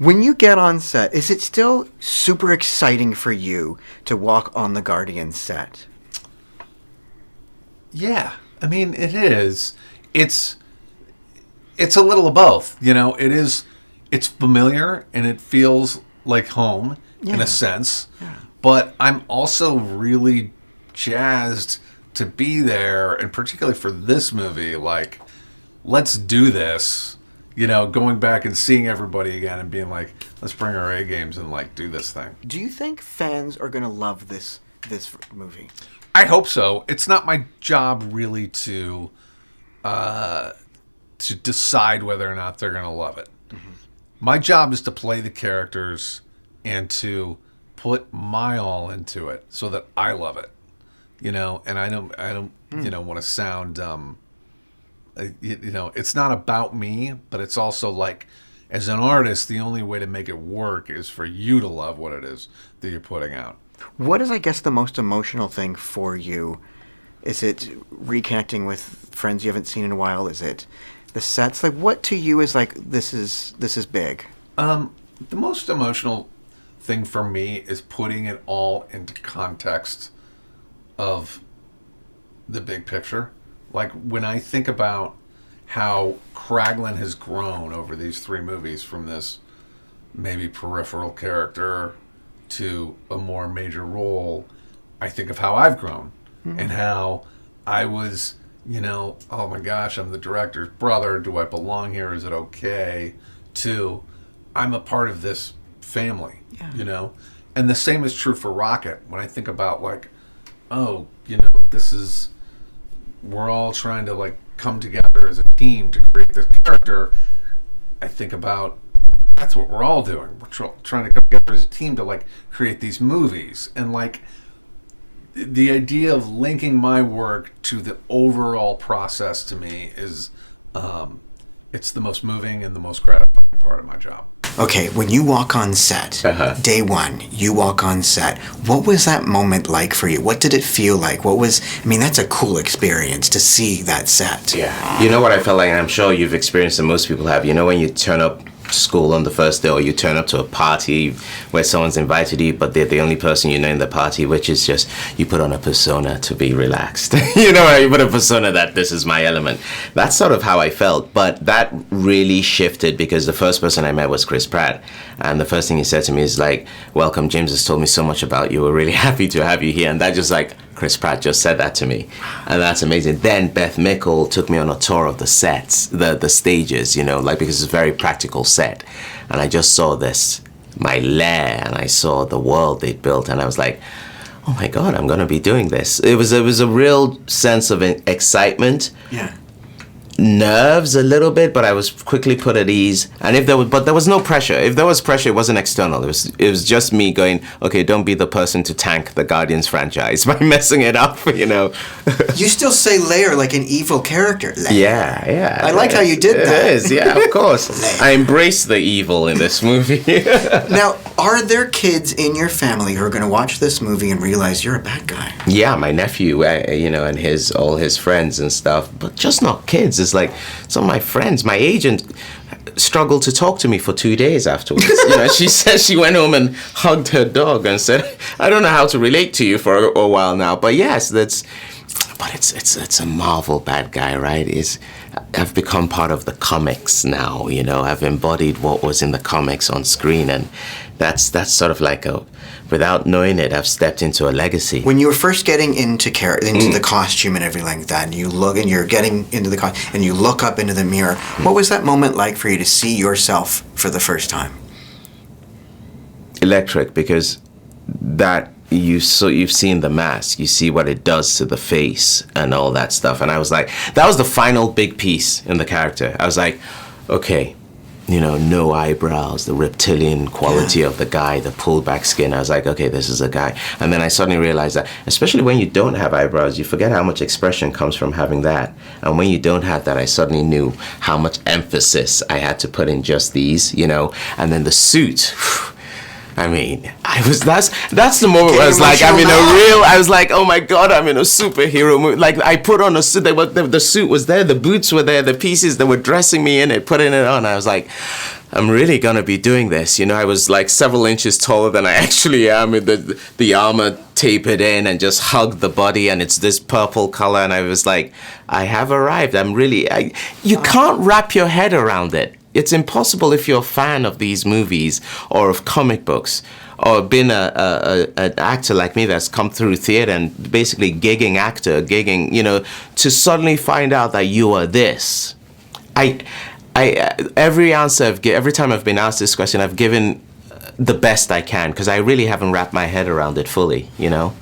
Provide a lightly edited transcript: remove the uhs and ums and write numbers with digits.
When you get on set, is it still super exciting for you to walk on the Guardian set? Yeah, I mean it is. It's a little of both. It's familiar and it feels like home in a sense. Yeah. But I'm also really jazzed to be there, and particularly for this movie, like, let's do this. Going back and seeing everybody again and being like, let's bring our A games and like do this thing. Do you think fans are going to love this movie? I hope so. It's not my job really to decide whether or not they're going to love it. Mm-hmm. My job is to play the characters and to put my all into it so that I love it. And I don't want to sound it's not about me, but it's also like, as an artist, the only way to make it work is for you to love what it is that you're putting out. What is, I guess, the most emotional thing for you? Is it reconnecting with friends you haven't seen in a while? Is it the sets? Like, what to you is like, this is big? The most emotional thing for me is putting it all into context of the big picture. Like, when I think about how Kraglin has grown over these 3 movies from this maybe peripheral character to a more major role, I think of how I've grown and how I was, oh my gosh, I'm the director's brother. Do I belong here? Is it okay? To, I'm a part of this family, And the same is true for Rocket. When I think about like, we're all trying to like come together as a team to create this character. I think about that's what we're all doing. We're trying to come together as a team to like create these movies, and like the idea of linking my work to the overall process to me is it's the most moving and the most gratifying part of my job. Okay, when you walk on set, day one, you walk on set, what was that moment like for you? What did it feel like? That's a cool experience to see that set. Yeah. You know what I felt like, and I'm sure you've experienced, and most people have, when you turn up to school on the first day, or you turn up to a party where someone's invited you, but they're the only person in the party, which is just, you put on a persona to be relaxed. You put a persona that this is my element. That's sort of how I felt, but that really shifted because the first person I met was Chris Pratt, and the first thing he said to me is like, welcome, James has told me so much about you, we're really happy to have you here. And that just like, Chris Pratt just said that to me, and that's amazing. Then Beth Mickle took me on a tour of the sets, the stages, because it's a very practical set, and I just saw my lair, and I saw the world they'd built, and I was like, oh my God, I'm gonna be doing this. It was a real sense of excitement. Yeah. Nerves a little bit, but I was quickly put at ease. And there was no pressure. If there was pressure, it wasn't external. It was just me going, okay, don't be the person to tank the Guardians franchise by messing it up, You still say Lair like an evil character. Lair. Yeah. I like how you did that. It is, yeah, of course. I embrace the evil in this movie. Now, are there kids in your family who are going to watch this movie and realize you're a bad guy? Yeah, my nephew, and all his friends and stuff, but just not kids. It's like some of my friends, my agent struggled to talk to me for 2 days afterwards. She said she went home and hugged her dog and said, I don't know how to relate to you for a while now. But yes, it's a Marvel bad guy, right? I've become part of the comics now, I've embodied what was in the comics on screen, and that's sort of like without knowing it, I've stepped into a legacy. When you were first getting into the costume and everything like that, and you're getting into the costume, and you look up into the mirror, what was that moment like for you to see yourself for the first time? Electric, because you've seen the mask, you see what it does to the face and all that stuff, and I was like, that was the final big piece in the character. I was like, okay, no eyebrows, the reptilian quality of the guy, the pulled back skin. I was like, okay, this is a guy. And then I suddenly realized that, especially when you don't have eyebrows, you forget how much expression comes from having that. And when you don't have that, I suddenly knew how much emphasis I had to put in just these, And then the suit. That's the moment where I was like, I was like, oh my God, I'm in a superhero movie. Like, I put on a suit, the suit was there, the boots were there, the pieces that were dressing me in it, putting it on. I was like, I'm really gonna be doing this. You know, I was like several inches taller than I actually am, with the armor tapered in and just hugged the body, and it's this purple color, and I was like, I have arrived. You can't wrap your head around it. It's impossible if you're a fan of these movies or of comic books, or been an actor like me that's come through theater and basically gigging, you know, to suddenly find out that you are this. Every time I've been asked this question, I've given the best I can, because I really haven't wrapped my head around it fully, you know.